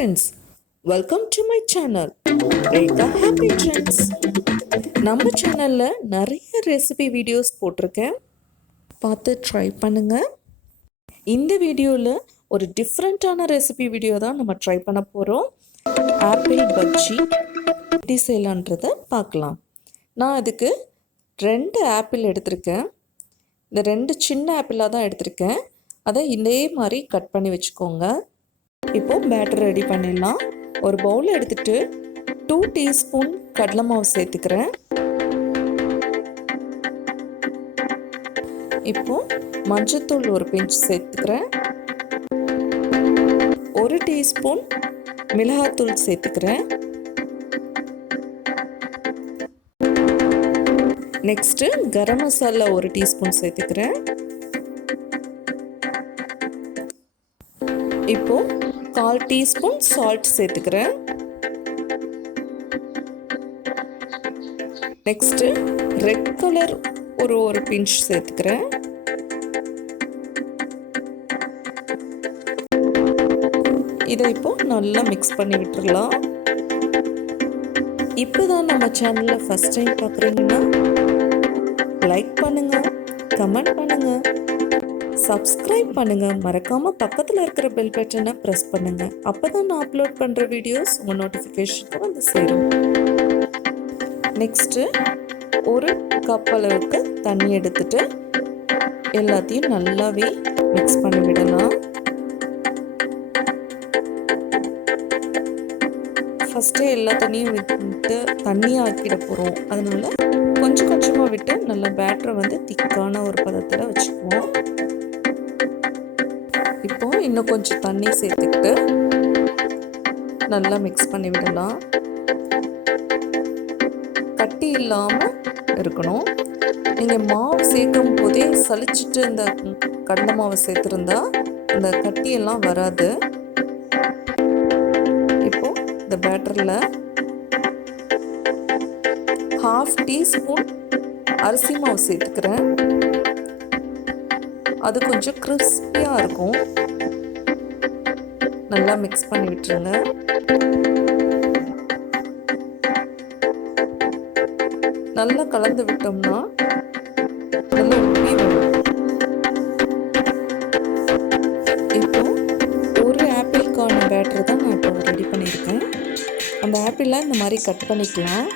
friends, welcome to my channel Rekhahappytrends. நம்ம சேனல்ல நிறைய ரெசிபி வீடியோஸ் போட்டிருக்கேன், பார்த்து ட்ரை பண்ணுங்க. இந்த வீடியோவில் ஒரு டிஃப்ரெண்ட்டான ரெசிபி வீடியோ தான் நம்ம ட்ரை பண்ண போகிறோம். ஆப்பிள் பஜ்ஜி எப்படி செய்யலான்றதை பார்க்கலாம். நான் அதுக்கு 2 ஆப்பிள் எடுத்திருக்கேன். இந்த 2 சின்ன ஆப்பிளாக தான் எடுத்திருக்கேன். அதை இதே மாதிரி கட் பண்ணி வச்சுக்கோங்க. இப்போது பேட்டர் ரெடி பண்ணிடலாம். ஒரு பவுல் எடுத்துகிட்டு 2 டீஸ்பூன் கடலை மாவு சேர்த்துக்கிறேன். இப்போது மஞ்சத்தூள் ஒரு பிஞ்ச் சேர்த்துக்கிறேன். 1 டீஸ்பூன் மிளகாத்தூள் சேர்த்துக்கிறேன். நெக்ஸ்ட்டு கரம் மசாலா 1 டீஸ்பூன் சேர்த்துக்கிறேன். இப்போது 1/4 டீஸ்பூன் சால்ட் சேர்த்துக்கிறேன். நெக்ஸ்ட்டு ரெட் கலர் ஒரு பிஞ்ச் சேர்த்துக்கிறேன். இதை இப்போ நல்லா மிக்ஸ் பண்ணி விட்டுறலாம். இப்போ தான் நம்ம சேனலில் ஃபஸ்ட் டைம் பார்க்குறீங்கன்னா லைக் பண்ணுங்கள், கமெண்ட் பண்ணுங்கள், சப்ஸ்கிரைப் பண்ணுங்கள். மறக்காமல் பக்கத்தில் இருக்கிற பெல் பட்டனை ப்ரெஸ் பண்ணுங்கள். அப்போ தான் நான் அப்லோட் பண்ணுற வீடியோஸ் உங்கள் நோட்டிஃபிகேஷனுக்கு வந்து சேரும். நெக்ஸ்ட்டு 1 கப் அளவுக்கு தண்ணி எடுத்துட்டு எல்லாத்தையும் நல்லாவே மிக்ஸ் பண்ணி விடலாம். ஃபஸ்ட்டு எல்லா தண்ணியும் விட்டு தண்ணியாக ஆக்கிட போகிறோம். அதனால் கொஞ்சம் கொஞ்சமாக விட்டு நல்லா பேட்டரை வந்து திக்கான ஒரு பதத்தில் வச்சுக்குவோம். இப்போது இன்னும் கொஞ்சம் தண்ணி சேர்த்துக்கிட்டு நல்லா மிக்ஸ் பண்ணி விடலாம். கட்டி இல்லாமல் இருக்கணும். நீங்கள் மாவு சேர்க்கும் போதே சலிச்சிட்டு இந்த கடலை மாவை சேர்த்துருந்தா இந்த கட்டியெல்லாம் வராது. இப்போது இந்த பேட்டரில் 1/2 டீஸ்பூன் அரிசி மாவு சேர்த்துக்கிறேன். அது கொஞ்சம் கிறிஸ்பியாக இருக்கும். நல்லா மிக்ஸ் பண்ணி விட்டுருங்க. நல்லா கலந்து விட்டோம்னா நல்லா உப்பி வரும். இப்போ 1 ஆப்பிளுக்கான பேட்டர் தான் நான் இப்போ ரெடி பண்ணியிருக்கேன். அந்த ஆப்பிளை இந்த மாதிரி கட் பண்ணிக்கலாம்.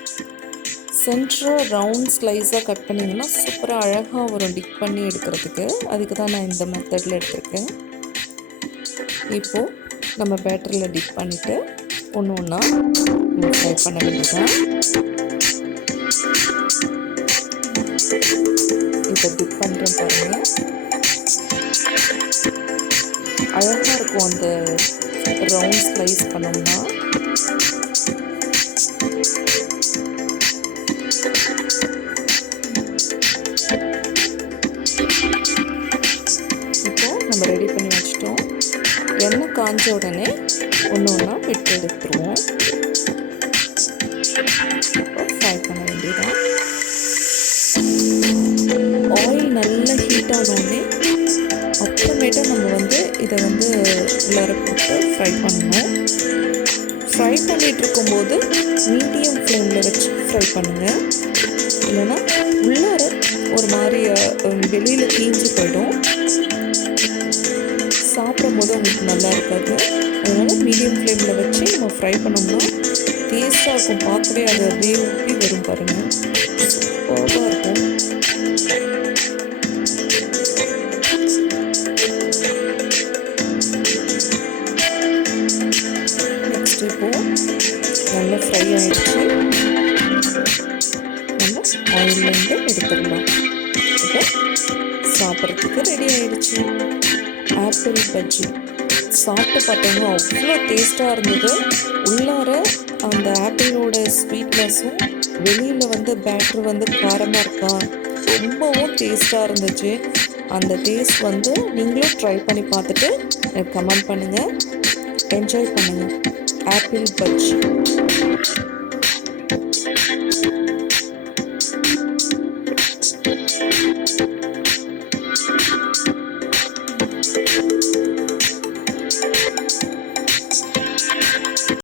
சென்டராக ரவுண்ட் ஸ்லைஸாக கட் பண்ணிங்கன்னா சூப்பராக அழகாக வரும் டிப் பண்ணி எடுக்கிறதுக்கு. அதுக்கு தான் நான் இந்த மெத்தடில் எடுத்திருக்கேன். இப்போது நம்ம பேட்டரில் டிப் பண்ணிவிட்டு ஒன்று ஒன்றா ஃப்ரை பண்ண வேண்டியதான். இப்போ டிப் பண்ணுறேன் பாருங்கள். அழகாக இருக்கும் அந்த ரவுண்ட் ஸ்லைஸ் பண்ணோம்னா. நம்ம ரெடி பண்ணி வச்சிட்டோம். எண்ணெய் காஞ்ச உடனே ஒன்று ஒன்றா விட்டு எடுத்துருவோம். ஃப்ரை பண்ண வேண்டியதான். ஆயில் நல்லா ஹீட் ஆனோடனே அப்புறமேட்டு நம்ம வந்து இதை வந்து உள்ளார போட்டு ஃப்ரை பண்ணணும். ஃப்ரை பண்ணிகிட்டு இருக்கும்போது மீடியம் ஃப்ளேமில் வச்சு ஃப்ரை பண்ணுங்கள். இல்லைன்னா உள்ளார ஒரு மாதிரி வெளியில் தீஞ்சு போயிடும். சாப்பிடும் போது உங்களுக்கு நல்லா இருக்காது. அதனால் மீடியம் ஃப்ளேமில் வச்சு நம்ம ஃப்ரை பண்ணோம்னா டேஸ்ட்டாக இருக்கும். பார்க்கவே அது அப்படியே ஊற்றி வரும் பாருங்கள். சூப்பராக இருக்கும். நெக்ஸ்ட் இப்போது நல்லா ஃப்ரை ஆகிடுச்சு. நம்ம ஆயிலேருந்து எடுத்துடலாம். இப்போ சாப்பிட்றதுக்கு ரெடி ஆகிடுச்சு. ஆப்பிள் பஜ்ஜி சாப்பிட்டு பார்த்தோம்னா அவ்வளோ டேஸ்ட்டாக இருந்தது. உள்ளார அந்த ஆப்பிளோட ஸ்வீட்னஸும் வெளியில் வந்து பேட்டர் வந்து காரமாக இருக்கா, ரொம்பவும் டேஸ்ட்டாக இருந்துச்சு. அந்த டேஸ்ட் வந்து நீங்களும் ட்ரை பண்ணி பார்த்துட்டு எனக்கு கமெண்ட் பண்ணுங்கள். என்ஜாய் பண்ணுங்கள். ஆப்பிள் பஜ்ஜி.